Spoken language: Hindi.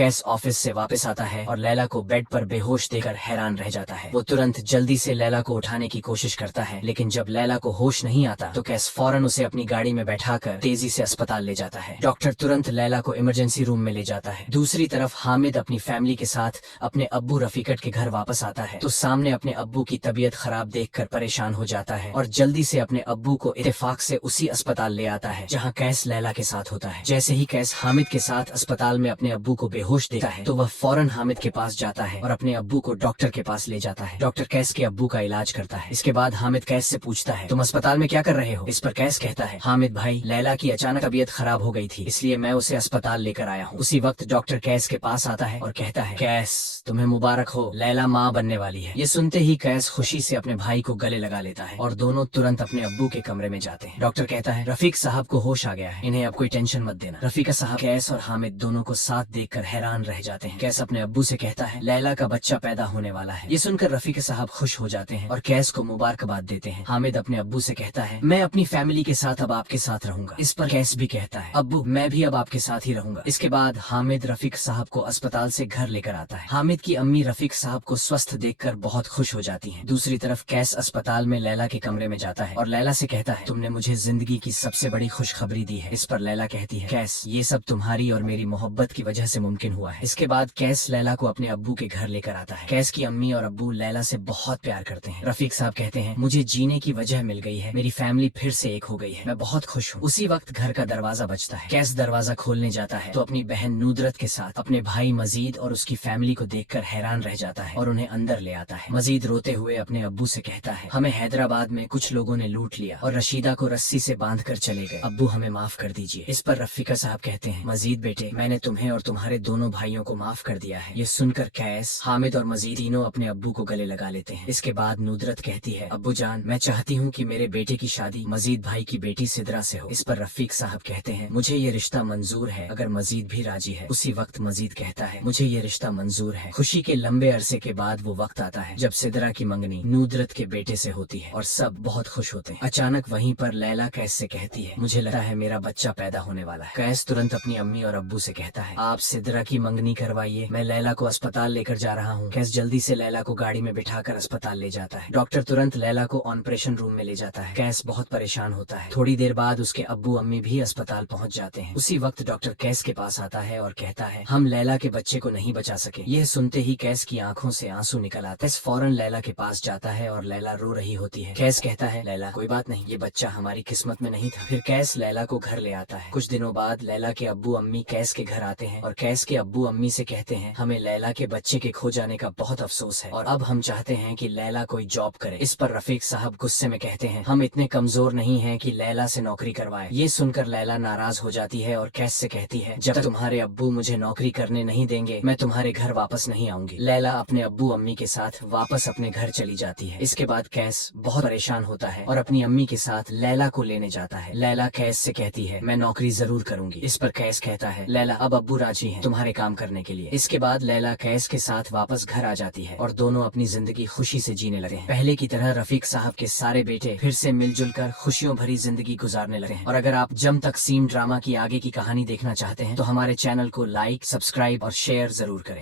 कैस ऑफिस से वापस आता है और लैला को बेड पर बेहोश देखकर हैरान रह जाता है। वो तुरंत जल्दी से लैला को उठाने की कोशिश करता है, लेकिन जब लैला को होश नहीं आता तो कैस फौरन उसे अपनी गाड़ी में बैठाकर तेजी से अस्पताल ले जाता है। डॉक्टर तुरंत लैला को इमरजेंसी रूम में ले जाता है। दूसरी तरफ हामिद अपनी फैमिली के साथ अपने अब्बू रफीकत के घर वापस आता है तो सामने अपने अब्बू की तबीयत खराब देखकर परेशान हो जाता है और जल्दी से अपने अब्बू को इत्तेफाक से उसी अस्पताल ले आता है जहाँ कैस लैला के साथ होता है। जैसे ही कैस हामिद के साथ अस्पताल में अपने अब्बू को बेहोश देखता है तो वह फौरन हामिद के पास जाता है और अपने अब्बू को डॉक्टर के पास ले जाता है। डॉक्टर कैस के अब्बू का इलाज करता है। इसके बाद हामिद कैस से पूछता है, तुम अस्पताल में क्या कर रहे हो? इस पर कैस कहता है, हामिद भाई, लैला की अचानक तबीयत खराब हो गई थी, इसलिए मैं उसे अस्पताल लेकर आया हूँ। उसी वक्त डॉक्टर कैस के पास आता है और कहता है, कैस तुम्हें मुबारक हो, लैला माँ बनने वाली है। ये सुनते ही कैस खुशी से अपने भाई को गले लगा लेता है और दोनों तुरंत अपने अब्बू के कमरे में जाते हैं। डॉक्टर कहता है, रफीक साहब को होश आ गया है, इन्हें अब कोई टेंशन मत देना। रफीका साहब कैस और हामिद दोनों को साथ देखकर हैरान रह जाते हैं। कैस अपने अब्बू से कहता है, लैला का बच्चा पैदा होने वाला है। ये सुनकर रफीका साहब खुश हो जाते हैं और कैस को मुबारकबाद देते हैं। हामिद अपने अब्बू से कहता है, मैं अपनी फैमिली के साथ अब आपके साथ रहूंगा। इस पर कैस भी कहता है, अब्बू मैं भी अब आपके साथ ही रहूंगा। इसके बाद हामिद रफीक साहब को अस्पताल से घर लेकर आता है। हामिद की अम्मी रफीक साहब को स्वस्थ देखकर बहुत खुश हो जाती हैं। दूसरी तरफ कैस अस्पताल में लैला के कमरे में जाता है और लैला से कहता है, तुमने मुझे जिंदगी की सबसे बड़ी खुशखबरी दी है। इस पर लैला कहती है, कैस ये सब तुम्हारी और मेरी मोहब्बत की वजह से मुमकिन हुआ है। इसके बाद कैस लैला को अपने अब्बू के घर लेकर आता है। कैस की अम्मी और अब्बू लैला से बहुत प्यार करते हैं। रफीक साहब कहते हैं, मुझे जीने की वजह मिल गई है, मेरी फैमिली फिर से एक हो गई है, मैं बहुत खुश हूँ। उसी वक्त घर का दरवाजा बजता है। कैस दरवाजा खोलने जाता है तो अपनी बहन नुदरत के साथ अपने भाई मजीद और उसकी फैमिली को देखकर हैरान रह जाता है और उन्हें अंदर ले आता है। मजीद रोते हुए अपने अब्बू से कहता है, हमें हैदराबाद में कुछ लोगों ने लूट लिया और रशीदा को रस्सी से बांध कर चले गए, अब्बू हमें माफ कर दीजिए। इस पर रफीका साहब कहते हैं, मजीद बेटे, मैंने तुम्हें और तुम्हारे दोनों भाइयों को माफ कर दिया है। ये सुनकर कैस, हामिद और मजीद तीनों अपने अब्बू को गले लगा लेते हैं। इसके बाद नुदरत कहती है, अब्बू जान, मैं चाहती हूँ कि मेरे बेटे की शादी मजीद भाई की बेटी सिदरा से हो। इस पर रफीक साहब कहते हैं, मुझे ये रिश्ता मंजूर है अगर मजीद भी राजी है। उसी वक्त मजीद कहता है, मुझे ये रिश्ता मंजूर है। खुशी के लंबे अरसे के बाद वो वक्त आता है जब सिदरा की मंगनी नुदरत के बेटे से होती है और सब बहुत खुश होते हैं। अचानक वहीं पर लैला कैस से कहती है, मुझे लगता है मेरा बच्चा पैदा होने वाला है। कैस तुरंत अपनी अम्मी और अब्बू से कहता है, आप सिदरा की मंगनी करवाइए, मैं लैला को अस्पताल लेकर जा रहा हूँ। कैस जल्दी से लैला को गाड़ी में बिठाकर अस्पताल ले जाता है। डॉक्टर तुरंत लैला को ऑपरेशन रूम में ले जाता है। कैस बहुत परेशान होता है। थोड़ी देर बाद उसके अब्बू अम्मी भी अस्पताल पहुँच जाते हैं। उसी वक्त डॉक्टर कैस के पास आता है और कहता है, हम लैला के बच्चे को नहीं बचा सके। यह सुनते ही कैस की आंखों से आंसू निकल आते। कैस फौरन लैला के पास जाता है और लैला रो रही होती है। कैस कहता है, लैला कोई बात नहीं, ये बच्चा हमारी किस्मत में नहीं था। फिर कैस लैला को घर ले आता है। कुछ दिनों बाद लैला के अब्बू अम्मी कैस के घर आते हैं और कैस के अब्बू अम्मी से कहते हैं, हमें लैला के बच्चे के खो जाने का बहुत अफसोस है और अब हम चाहते हैं कि लैला कोई जॉब करे। इस पर रफीक साहब गुस्से में कहते हैं, हम इतने कमजोर नहीं हैं कि लैला से नौकरी करवाएं। ये सुनकर लैला नाराज हो जाती है और कैस से कहती है, जब तक तुम्हारे अब्बू मुझे नौकरी करने नहीं देंगे मैं तुम्हारे घर वापस नहीं आऊंगी। लैला अपने अब्बू अम्मी के साथ वापस अपने घर चली जाती है। इसके बाद कैस बहुत परेशान होता है और अपनी अम्मी के साथ लैला को लेने जाता है। लैला कैस से कहती है, मैं नौकरी जरूर करूंगी। इस पर कैस कहता है, लैला अब अब्बू राजी हैं तुम्हारे काम करने के लिए। इसके बाद लैला कैस के साथ वापस घर आ जाती है और दोनों अपनी जिंदगी खुशी से जीने लगे हैं। पहले की तरह रफीक साहब के सारे बेटे फिर से मिलजुल कर खुशियों भरी जिंदगी गुजारने लगे हैं। और अगर आप जम तकसीम ड्रामा की आगे की कहानी देखना चाहते हैं तो हमारे चैनल को लाइक, सब्सक्राइब और शेयर जरूर करें।